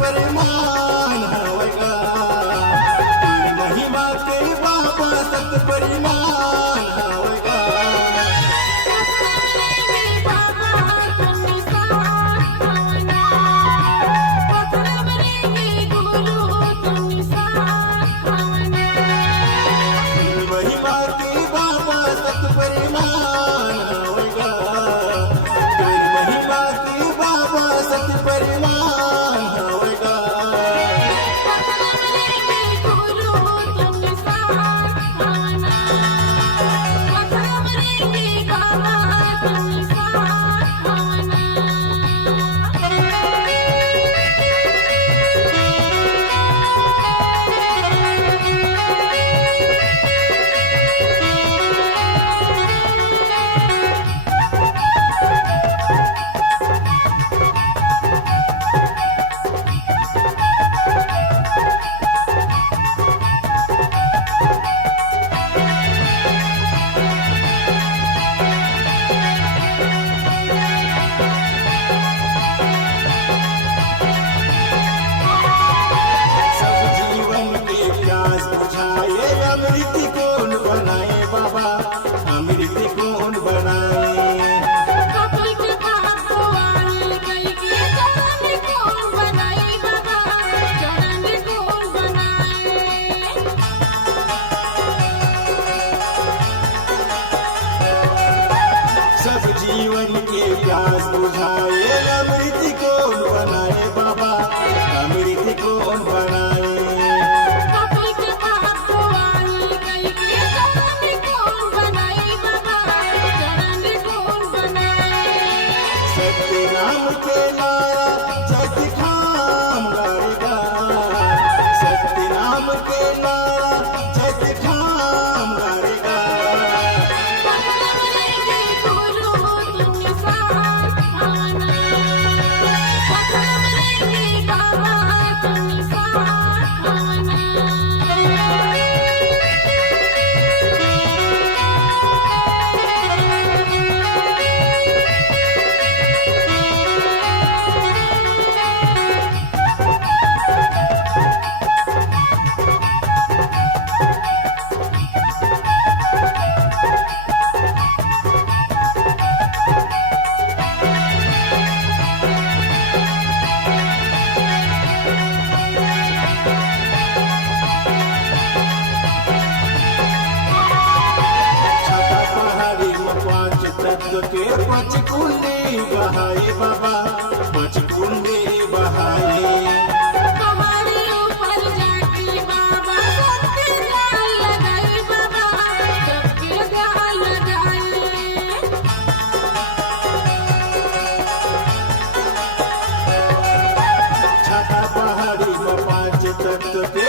परिमाण हवगा महिमा के बाबा सत परिमाण हवगा महिमा के बाबा सत परिमाण हवगा महिमा के बाबा सत परिमाण हवगा अमृत कौन बनाए बाबा अमृत कौन बनाए सब जीवन के प्यास बुझाए अमृत कौन बनाए बाबा अमृत कौन बनाए नाम के लाया जग खाम गाएगा सत्य नाम के लाया जग खाम गाएगा तत्व के पचकुंडी बहाए बाबा पचकुंडी बहाए हमारे ऊपर जाके बाबा सबके ध्यान लगाए बाबा सबके ध्यान लगाए छठा पहाड़ी में 5 तत्व के